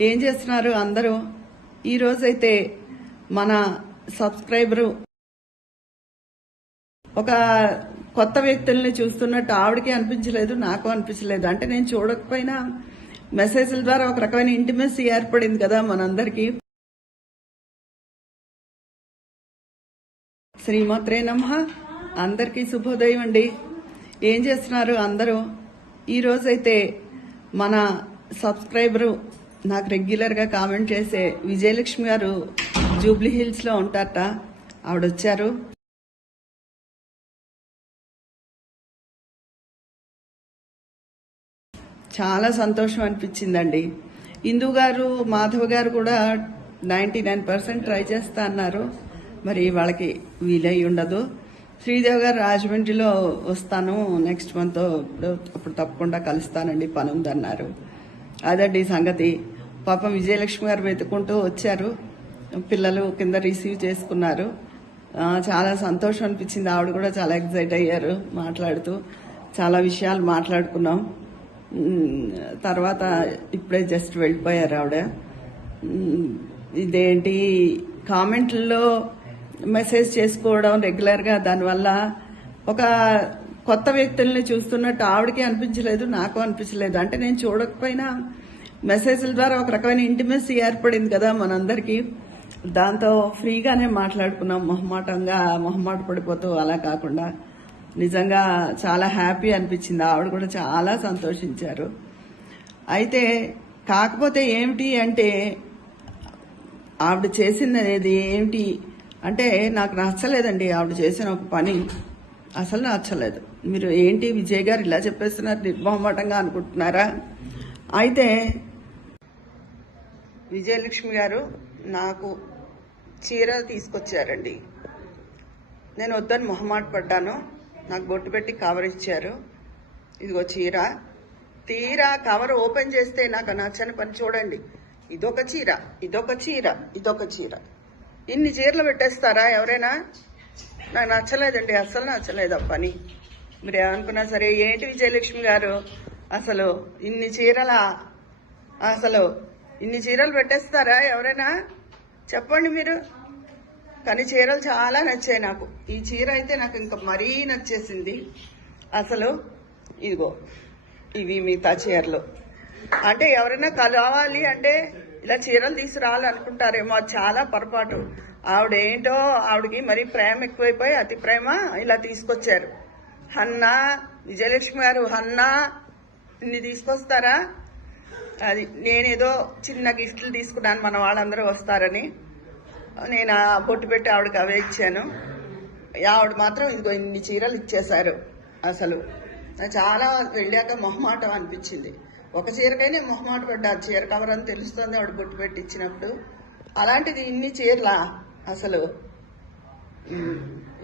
ఏం చేస్తున్నారు అందరూ? ఈరోజైతే మన సబ్స్క్రైబరు ఒక కొత్త వ్యక్తుల్ని చూస్తున్నట్టు ఆవిడకి అనిపించలేదు నాకు అనిపించలేదు. అంటే నేను చూడకపోయినా మెసేజ్ల ద్వారా ఒక రకమైన ఇంటిమెసీ ఏర్పడింది కదా మనందరికీ. శ్రీమాత్రే నమ. అందరికీ శుభోదయం అండి. ఏం చేస్తున్నారు అందరూ? ఈరోజైతే మన సబ్స్క్రైబరు నాకు రెగ్యులర్గా కామెంట్ చేసే విజయలక్ష్మి గారు జూబ్లీ హిల్స్లో ఉంటారట. ఆవిడ వచ్చారు చాలా సంతోషం అనిపించిందండి. ఇందు గారు మాధవ్ గారు కూడా నైంటీ నైన్ పర్సెంట్ ట్రై చేస్తా అన్నారు. మరి వాళ్ళకి వీలై ఉండదు. శ్రీదేవ్ గారు రాజమండ్రిలో వస్తాను నెక్స్ట్ మంత్ ఇప్పుడు అప్పుడు తప్పకుండా కలుస్తానండి పని ఉందన్నారు అదండి సంగతి. పాపం విజయలక్ష్మి గారు వెతుకుంటూ వచ్చారు. పిల్లలు కింద రిసీవ్ చేసుకున్నారు. చాలా సంతోషం అనిపించింది. ఆవిడ కూడా చాలా ఎక్సైట్ అయ్యారు మాట్లాడుతూ. చాలా విషయాలు మాట్లాడుకున్నాం. తర్వాత ఇప్పుడే జస్ట్ వెళ్ళిపోయారు ఆవిడ. ఇదేంటి? కామెంట్లలో మెసేజ్ చేసుకోవడం రెగ్యులర్గా దానివల్ల ఒక కొత్త వ్యక్తుల్ని చూస్తున్నట్టు ఆవిడకి అనిపించలేదు నాకు అనిపించలేదు. అంటే నేను చూడకపోయినా మెసేజ్ల ద్వారా ఒక రకమైన ఇంటిమెసీ ఏర్పడింది కదా మనందరికీ. దాంతో ఫ్రీగానే మాట్లాడుకున్నాం మొహమాటంగా మొహమాట పడిపోతూ అలా కాకుండా. నిజంగా చాలా హ్యాపీ అనిపించింది ఆవిడ కూడా చాలా సంతోషించారు. అయితే కాకపోతే ఏమిటి అంటే ఆవిడ చేసింది అనేది ఏమిటి అంటే నాకు నచ్చలేదండి ఆవిడ చేసిన ఒక పని. అసలు నచ్చలేదు. మీరు ఏంటి విజయ్ గారు ఇలా చెప్పేస్తున్నారు నిర్మోహమాటంగా అనుకుంటున్నారా? అయితే విజయలక్ష్మి గారు నాకు చీర తీసుకొచ్చారండి. నేను వద్దని మొహమాట పడ్డాను. నాకు బొట్టు పెట్టి కవర్ ఇచ్చారు. ఇదిగో చీర. తీరా కవర్ ఓపెన్ చేస్తే నాకు నచ్చని పని చూడండి. ఇదొక చీర ఇదొక చీర ఇదొక చీర. ఇన్ని చీరలు పెట్టేస్తారా ఎవరైనా? నాకు నచ్చలేదండి అస్సలు నచ్చలేదు ఆ పని. మీరు ఏమనుకున్నా సరే ఏంటి విజయలక్ష్మి గారు? అసలు ఇన్ని చీరల? అసలు ఇన్ని చీరలు పెట్టేస్తారా ఎవరైనా? చెప్పండి మీరు. కానీ చీరలు చాలా నచ్చాయి నాకు. ఈ చీర అయితే నాకు ఇంకా మరీ నచ్చేసింది. అసలు ఇదిగో ఇవి మిగతా చీరలు. అంటే ఎవరైనా కలవాలి అంటే ఇలా చీరలు తీసుకురావాలి అనుకుంటారేమో చాలా పొరపాటు. ఆవిడ ఏంటో ఆవిడకి మరీ ప్రేమ ఎక్కువైపోయి అతి ప్రేమ ఇలా తీసుకొచ్చారు. హన్నా విజయలక్ష్మి గారు హన్నా ఇన్ని తీసుకొస్తారా? అది నేనేదో చిన్న గిఫ్ట్లు తీసుకున్నాను మన వాళ్ళందరూ వస్తారని. నేను ఆ బొట్టు పెట్టి ఆవిడకి అవే ఇచ్చాను. ఆవిడ మాత్రం ఇదిగో ఇన్ని చీరలు ఇచ్చేశారు అసలు. చాలా వెళ్ళాక మొహమాటం అనిపించింది. ఒక చీరకైనా మొహమాట పడ్డా చీర కవర్ అని తెలుస్తుంది ఆవిడ బొట్టు పెట్టి ఇచ్చినప్పుడు. అలాంటిది ఇన్ని చీరలా అసలు?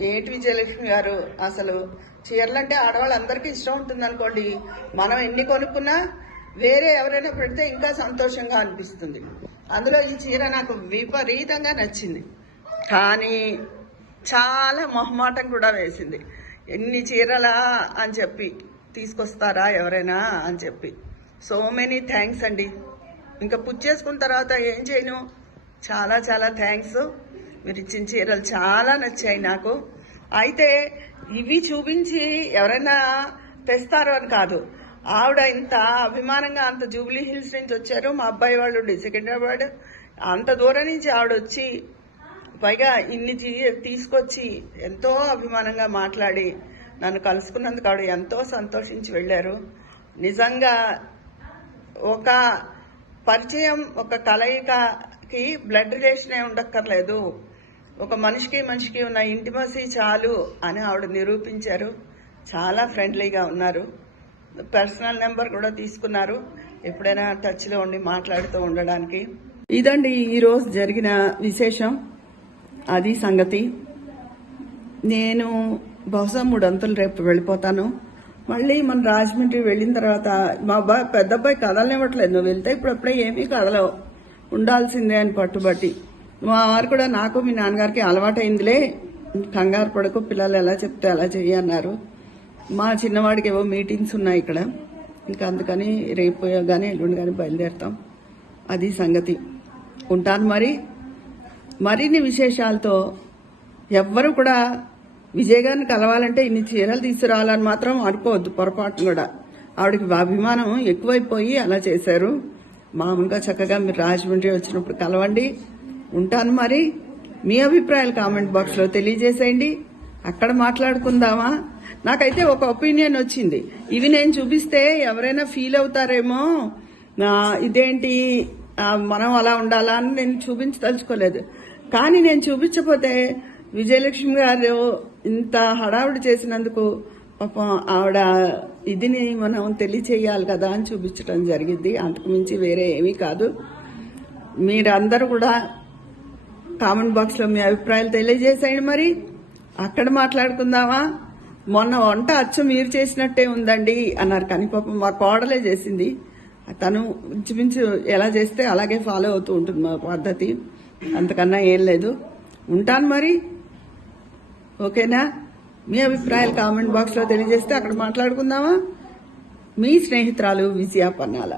ఏంటి విజయలక్ష్మి గారు? అసలు చీరలు అంటే ఆడవాళ్ళందరికీ ఇష్టం ఉంటుంది అనుకోండి మనం ఎన్ని కొనుక్కున్నా వేరే ఎవరైనా పెడితే ఇంకా సంతోషంగా అనిపిస్తుంది. అందులో ఈ చీర నాకు విపరీతంగా నచ్చింది. కానీ చాలా మొహమాటం కూడా వేసింది. ఎన్ని చీరలా అని చెప్పి తీసుకొస్తారా ఎవరైనా? అని చెప్పి. సో మెనీ థ్యాంక్స్ అండి. ఇంకా పుచ్చేసుకున్న చేసుకున్న తర్వాత ఏం చేయను? చాలా చాలా థ్యాంక్స్. మీరు ఇచ్చిన చీరలు చాలా నచ్చాయి నాకు. అయితే ఇవి చూపించి ఎవరైనా తెస్తారు అని కాదు. ఆవిడ ఇంత అభిమానంగా అంత జూబ్లీ హిల్స్ నుంచి వచ్చారు. మా అబ్బాయి వాళ్ళు సికింద్రాబాద్ అంత దూరం నుంచి ఆవిడ వచ్చి పైగా ఇన్ని తీసుకొచ్చి ఎంతో అభిమానంగా మాట్లాడి నన్ను కలుసుకున్నందుకు ఆవిడ ఎంతో సంతోషించి వెళ్ళారు. నిజంగా ఒక పరిచయం ఒక కలయికకి బ్లడ్ రిలేషనే ఉండక్కర్లేదు. ఒక మనిషికి మనిషికి ఉన్న ఇంటిమసీ చాలు అని ఆవిడ నిరూపించారు. చాలా ఫ్రెండ్లీగా ఉన్నారు. పర్సనల్ నెంబర్ కూడా తీసుకున్నారు. ఎప్పుడైనా టచ్లో ఉండి మాట్లాడుతూ ఉండడానికి. ఇదండి ఈరోజు జరిగిన విశేషం. అది సంగతి. నేను బహుశా మూడంతులు రేపు వెళ్ళిపోతాను. మళ్ళీ మన రాజమండ్రి వెళ్ళిన తర్వాత మా అబ్బాయి పెద్ద అబ్బాయి కదలనివ్వట్లేదు. నువ్వు వెళ్తే ఇప్పుడప్పుడే ఏమీ కదలవు. ఉండాల్సిందే అని పట్టుబట్టి. మా వారు కూడా నాకు మీ నాన్నగారికి అలవాటైందిలే. కంగారు పడకు పిల్లలు ఎలా చెప్తే అలా చెయ్యి అన్నారు. మా చిన్నవాడికి ఏవో మీటింగ్స్ ఉన్నాయి ఇక్కడ. ఇంకా అందుకని రేపు కానీ ఎల్లుండి కానీ బయలుదేరుతాం. అది సంగతి. ఉంటాను మరి. మరిన్ని విశేషాలతో ఎవ్వరు కూడా విజయ్ గారిని కలవాలంటే ఇన్ని చీరలు తీసుకురావాలని మాత్రం అనుకోవద్దు పొరపాటు కూడా. ఆవిడకి అభిమానం ఎక్కువైపోయి అలా చేశారు. మామూలుగా చక్కగా మీరు రాజమండ్రి వచ్చినప్పుడు కలవండి. ఉంటాను మరి. మీ అభిప్రాయాలు కామెంట్ బాక్స్లో తెలియజేసేయండి. అక్కడ మాట్లాడుకుందామా? నాకైతే ఒక ఒపీనియన్ వచ్చింది. ఇవి నేను చూపిస్తే ఎవరైనా ఫీల్ అవుతారేమో. ఇదేంటి? మనం అలా ఉండాలా అని నేను చూపించదలుచుకోలేదు. కానీ నేను చూపించకపోతే విజయలక్ష్మి గారు ఇంత హడావుడి చేసినందుకు పాపం ఆవిడ ఇదిని మనం తెలియచేయాలి కదా అని చూపించడం జరిగింది. అంతకుమించి వేరే ఏమీ కాదు. మీరందరూ కూడా కామెంట్ బాక్స్లో మీ అభిప్రాయాలు తెలియజేసేయండి మరి. అక్కడ మాట్లాడుకుందామా? మొన్న వంట అచ్చు మీరు చేసినట్టే ఉందండి అన్నారు కానీ పాపం మా కోడలే చేసింది. తను ఇంచుమించు ఎలా చేస్తే అలాగే ఫాలో అవుతూ ఉంటుంది మా పద్ధతి. అంతకన్నా ఏం లేదు. ఉంటాను మరి. ఓకేనా? మీ అభిప్రాయాలు కామెంట్ బాక్స్లో తెలియజేస్తే అక్కడ మాట్లాడుకుందామా? మీ స్నేహితురాలు విజయ పన్నాల.